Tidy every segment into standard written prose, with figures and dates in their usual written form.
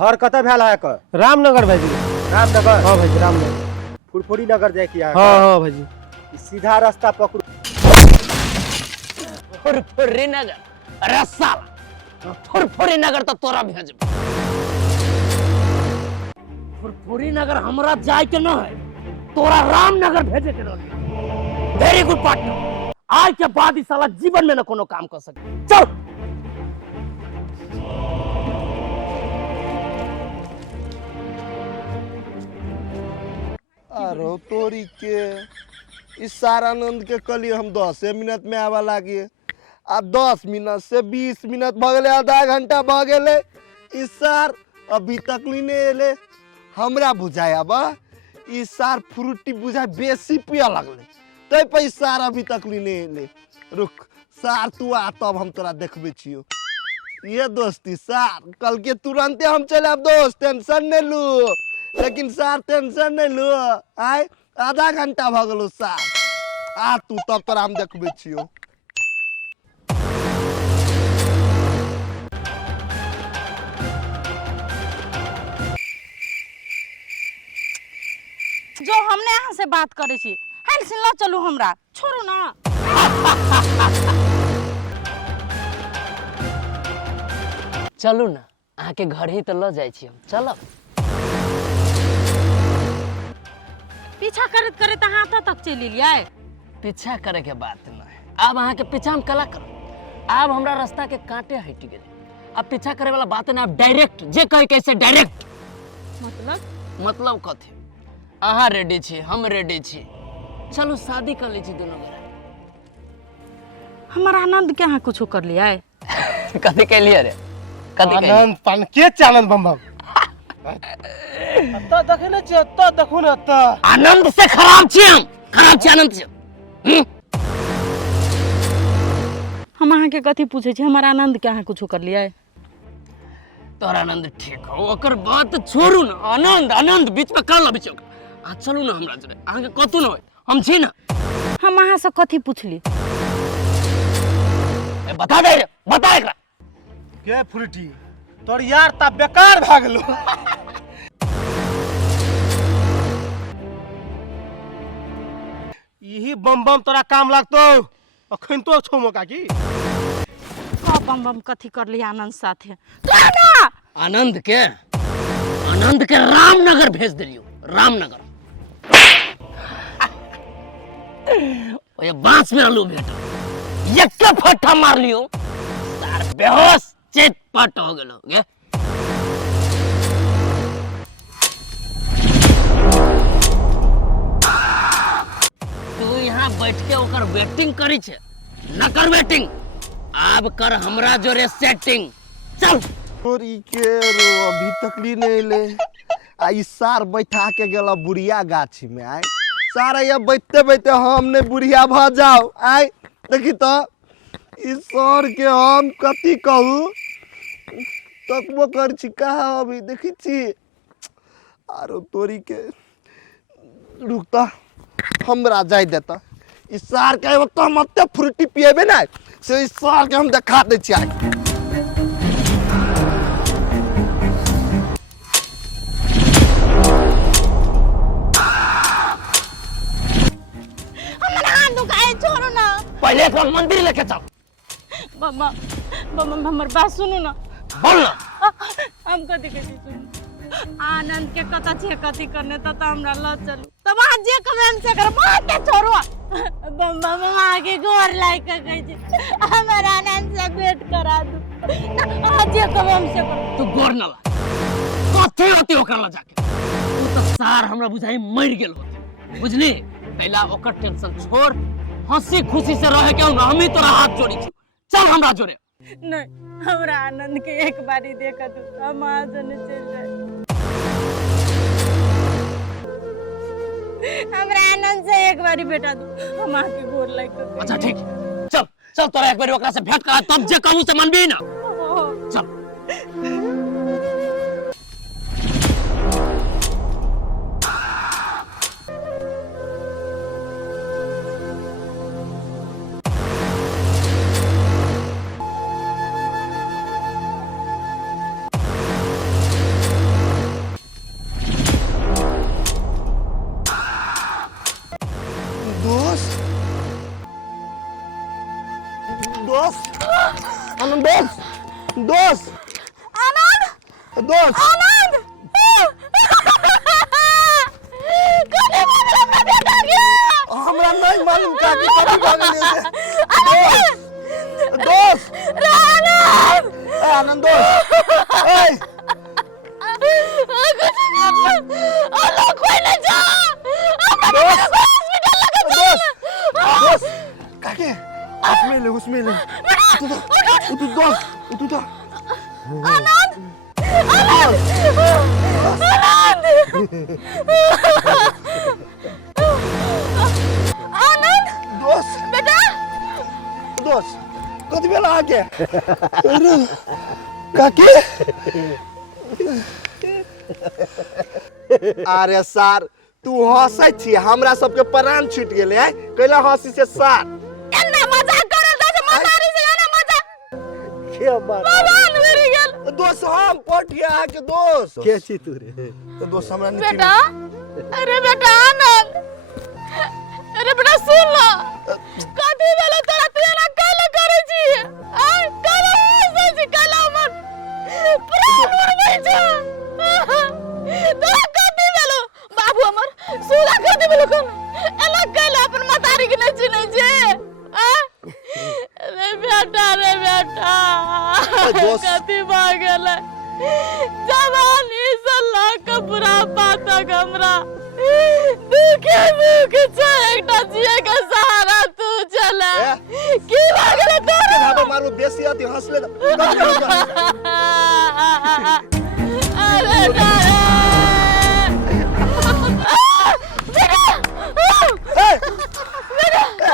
घर कतऽ भेल है का? रामनगर भाजी। रामनगर? हाँ भाजी रामनगर। फुरफुरी नगर जाए किया? हाँ हाँ भाजी। सीधा रास्ता पकड़ो। फुरफुरी नगर? अरे साला फुरफुरी नगर तो तोरा भेज। फुरफुरी नगर हमरा जाए के न है, तोरा रामनगर भेजे के रहल। वेरी गुड पार्टनर, आज के बाद इस साला जीवन में न कोनो काम कर सके। चल अरे तोरी के इस सारानंद के कल हम 10 मिनट में आवा लागे, अब 10 मिनट से 20 मिनट भगले, आधा घंटा भगले। इस सार अभी तक नहीं एले। हमरा बुझाया बा इस सार फ्रूटी बुझाए बेसी पिया लगले, तै पे इस सार अभी तक नहीं एले। रुक सार तू आ तब हम तोरा देखबे छियो। ये दोस्ती सार कल के तुरंते हम चले। अब दोस्त टेंशन नहीं लू, लेकिन सार टेंशन नहीं लू। आय आधा घंटा भगलो सार, आ तू तब तोरा हम देखबे छियो। जो हमने यहाँ से बात करे छी, हेल से लो चलू हमरा, छोड़ू ना। चलू ना, आके घर ही तो ल जाए छी हम। चलो पीछा करत करत हाथ तक चली लिया। पीछा करे के बात न है, अब अहाँ के पीछा हम कला कर। अब हमरा रास्ता के कांटे हट गए। अब पीछा करे वाला बात ना, अब डायरेक्ट जे कहे कैसे डायरेक्ट। मतलब कथी? अहाँ रेडी छी, हम रेडी छी। चलो शादी कर ली छी दोनों गोरा। हमारा आनंद के यहाँ कुछ कर लिया है। कथी के लिए रे? कथी के आनंद पान के चानंद बम बम। अत्ता देखे न छ, अत्ता देखो न अत्ता। आनंद से खराब छी हम, खराब छी आनंद से। हम अहाँ के कथी पूछे छी, हमारा आनंद के यहाँ कुछ कर लिया है? तोरा आनंद ठीक हो, ओकर बात छोड़ू ना। आनंद आनंद बीच में काला बीच आ चलू ना हमरा जरे। आगे कतू न होय, हम छी ना। हम अहाँ से कथी पूछली? ए बता दे रे, बता एकरा। के फ्रूटी तोर यार ता बेकार भागलो। यही बम बम तोरा काम लागतो अखन तो छौ मौका की? का बम बम कथी कर लिया आनंद साथे? ना आनंद के रामनगर भेज दिलियो। रामनगर ओए बांस में आलू भेटो, एक फट्टा मार लियो, सार बेहोश चेत पट हो गेलो गे। तू यहाँ बैठ के ओकर वेटिंग करी छे, न कर वेटिंग, अब कर हमरा जोरे सेटिंग। चल तोरी के रो अभी तक नहीं ले। आ इस सार बैठा के गेला बुढ़िया गाछी में। आय सारा ये बैठते बैठते हमने बुढ़िया भ जाओ। आय देखी तो इस सर के हम कथी कहू, तकबो कर छी कहा अभी देखी छी। आरो तोरी के रुकता हमरा जाय देता। इस सार के तो मत फ्रूटी पिएबे ना, से इस सार के हम दिखा दे छी। आय पहले एक बार मंदिर लेके चल। बाबा बाबा हमर बात सुनू ना। बोल ना। हम कथी कथी सुनू? आनंद के कथा छे कथी करने तो हमरा ल चलू। तब वहां जे कमेंट से कर मार के छोड़ो। बम बम आगे गोर लाइक के कह छी हमर आनंद से भेंट करा दू। आ जे कमेंट से कर तू गोर ना ला, कथी होती ओकर ला जाके। तू तो सार हमरा बुझाई मर गेल होती, बुझली? पहला ओकर टेंशन छोड़, हंसी खुशी से रहे के हम ही तोरा हाथ जोड़ी छी। चल हमरा जोरे। नहीं हमरा आनंद के एक बारी देखा दू, हम आज न चल जाए। हमरा आनंद से एक बारी बेटा दू, हम आके गोर लाइक के। अच्छा ठीक है, चल चल तोरा एक बारी ओकरा से भेंट करा, तब जे कहूं से मनबी ना। चल दोस्त आनंद कने मारला अपना बेटा के हमरा नहीं मालूम काकी कभी भागले से दोस्त आनंद आनंद दोस्त ए अल्लाह कोई न जा दोस्त हॉस्पिटल लगा दोस्त दोस्त काकी उसमें ले उठ दोस्त उठ आनंद आनंद दोस्त बेटा दोस्त कति बेला आके अरे काकी अरे सर तू हंसै छी हमरा सबके प्राण छूट गेले है कैला हंसी से सर एन्ना मजाक करल त मजारी से एना मजाक के मार भगवान मेरी गेल दोस्त हम पटिया के दोस्त के छी तू रे तो दोस्त हमरा नहीं बेटा अरे बेटा आनंद अरे बेटा सुन लो कथी भेलो तोरा तू एना काला करे छी आ काला से छी काला मत प्राण मरबै छ तोरा कथी भेलो बाबू हमर सुला कथी भेलो कोन एना काला अपन मतारी के नहीं चिन्है छै आ रे बेटा दोस्त। कथी भऽ गेलै जवानी से लाख बुरा पातक हमरा दुखे छै एकटा जिए के सहारा तू चला ए? की भऽ गेलै तोरा धाबा मारो बेसी आती हंसले अरे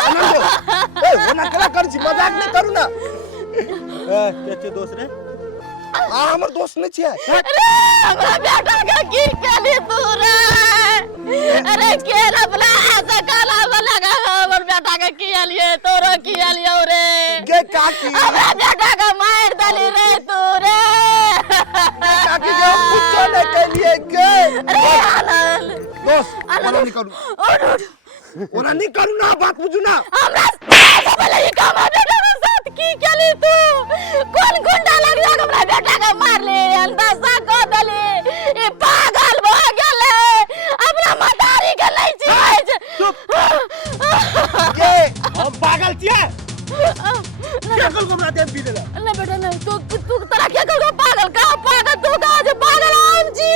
आनंद ए ओना कला कर छी मजाक नहीं करू ना के छी दोस्त रे हमर दोस्त नहीं छियै अरे हमरा बेटा के की केली तू रे अरे के अपना ऐसा काला लगा हमर बेटा के की आलिए तोरो की आलियो रे गे काकी हमरा बेटा के मार दली रे तू रे काकी के हम कुछ नहीं कलिए गे अरे आनंद दोस्त ओना नहीं करू उठ ओना नहीं करू ना बात बुझू ना हमरा सबले ई काम बेटा के साथ की केली तू कौन गुंडा लग जा हमरा बेटा के मार ले अंदाजा क दली ई पागल भ गेले अपना मतारी के नहीं छियै गे हम पागल छियै के कल हमरा देव भी देला नहीं बेटा नहीं तू तोरा क्या कर पागल का पागल तू का जे पागल हम जी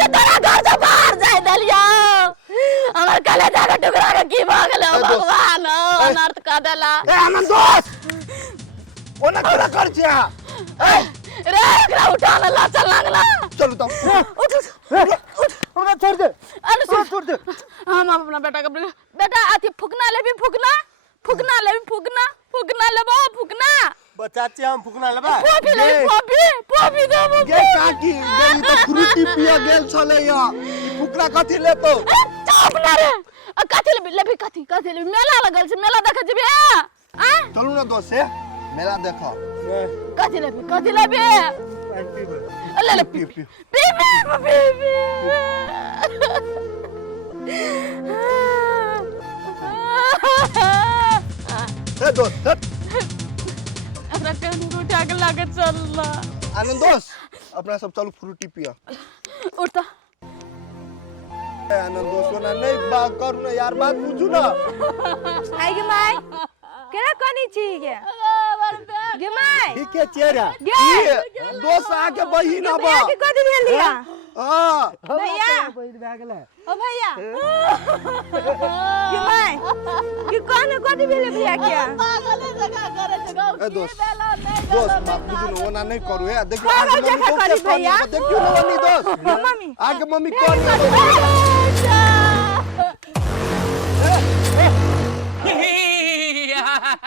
जे तोरा घर से बाहर जाय दलिया हमर कले जाके टुकड़ा के की भागल भगवान अनर्थ का देला ए आनंद दोस्त ओना कला कर छी रे एकरा उठा ला चल लागला चलो तब उठ हमरा छोड़ दे अरे सुन छोड़ दे हम अपना बेटा के बेटा अथी फुकना लेबी फुकना लेबो फुकना बच्चा छी हम फुकना लेबा पोपी ले पोपी दे गे काकी गे ई तो फ्रूटी पिया गेल छले या फुकरा कथि लेतो चुप ना रे कथी लेबी कथी मेला लगल छै मेला देखे जेबी आ चलू ना दोस्त से मेला देखो कथी लेबी ले ले पी पी ए दोस्त एकरा के उठा के लागे चल आनंद दोस्त अपना सब चलो फ्रूटी पिया उठ तो आनंद दोस्त ना नहीं बात करू ना यार बात बुझू ना आई गे माय केना कनी छी गे गे माय ठीक है चेहरा गे दोस्त आके बही ना बा के कथि भेल दिया हां भैया बहिन भए गेलै ओ भैया गे माय के कोन कथि भेल भैया के पागल जगह करे छै ए दोस्त बात बुझू ना ओना नहीं करू है देखियो पागल आगे जगह मम्मी करी दोस्त भैया। देखियो ना वनी दोस्त मम्मी आगे मम्मी कौन Yeah.